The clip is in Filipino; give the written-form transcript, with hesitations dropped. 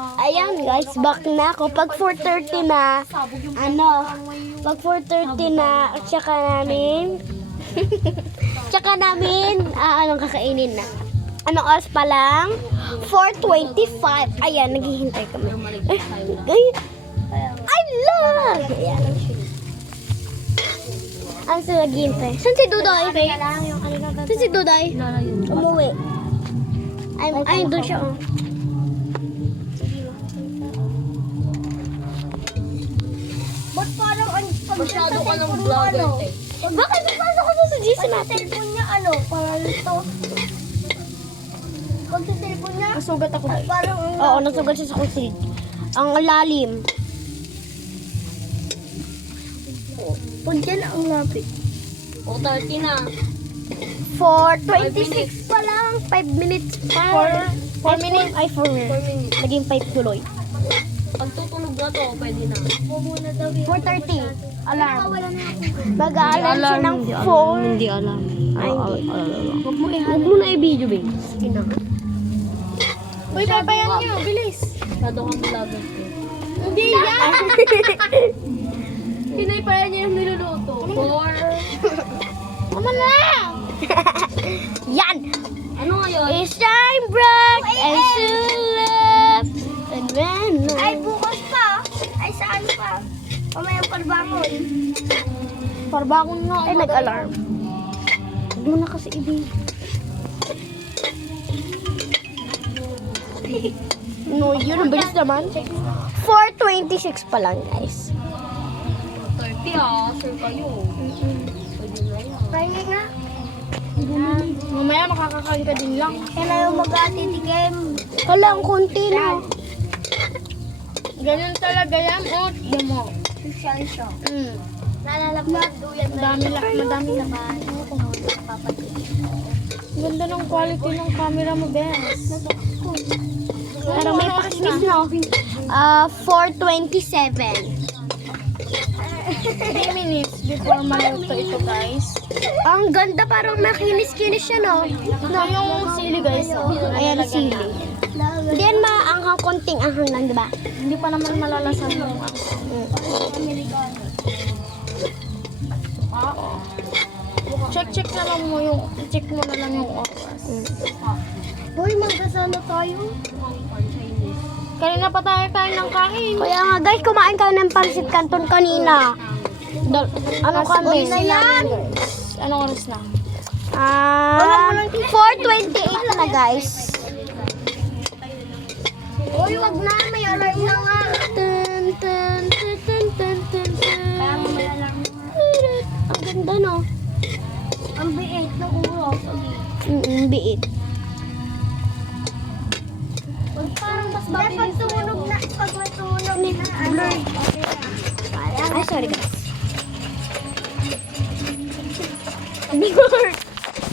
Ayan guys, back na ako. Pag 4:30 na, pag 4:30 na, tsaka namin, anong kakainin na. Anong oras pa lang? 4:25. Ayan, naghihintay kami. I love! Ayan. Ang sa naghihintay. Saan si Duday? Saan si Duday? Umuwi. Ay, doon siya, oh. Ba't parang Masyado ka ng vlogger, eh. Bakit napasok ko sa GC Pag natin? cellphone niya, parang ito. Pag sa cellphone niya, Nasugat ako. parang Oo, nasugat siya sa kusig. Ang lalim. pag yan ang lapit. O, 30 na. 4:26 pa lang. 5 minutes pa. 4 minutes? Ay, 4 minutes. Naging 5 tuloy. Pag tutulog na to, pwede na. Muna daw yun. 4:30. Alarm. Wala na ako. Mag-aalarm siya ng 4. Hindi alam. Ay, hindi. Huwag mo na i-video, babe. Uy, papayan niyo. Bilis. Masyado kang vlogger, eh. Hindi yan. Pinaypayan niya yung niluluto. 4. Tama na. Yan. Ano ngayon? It's time break and soon left. And when Ay, bukas pa. Ay, saan pa? Pamayang parbangon. Parbangon nga. Ay, nag-alarm. Huwag mo na kasi ibig. No, yun. Ang bilis naman. 4:26 pa lang, guys. 30 sir kayo. Pwede na yan. Kaya nga. Mamaya makakakain ka din lang. Kaya na yung mag-atitigim. Wala, ang konti na. Ganyan talaga yan. O, yan mo. Siya. Mm. Nalalapag duyan na. Madami na. Ganda ng quality ng camera mo, Bes. Pero may pakismis, no? 4:27. 3 minutes before maluto ito, guys. Ang ganda, parang nakinis-kinis siya, no? Ito yung sili, guys. Ayan, sili. Hindi yan maanghang, konting anghang lang, diba? Hindi pa naman malalasan yung Check na lang mo yung, check mo na lang yung oras. Hoy, magkasalo tayo. Kanina pa tayo ng kain. Kaya nga, guys, kumain kami ng pansit canton kanina. Ano kami? na yan. Anong oras na? 4:28 na, guys. Hoy, wag na. May alarm na nga. Tun, tun, tun, tun, tun, tun, Kaya tun. may alarm na. Ang ganda, no? Ang biit ng uros. Biit. Parang mas mabilis. Pag tumunog na, pag may tumunog na, Ay, sorry, guys.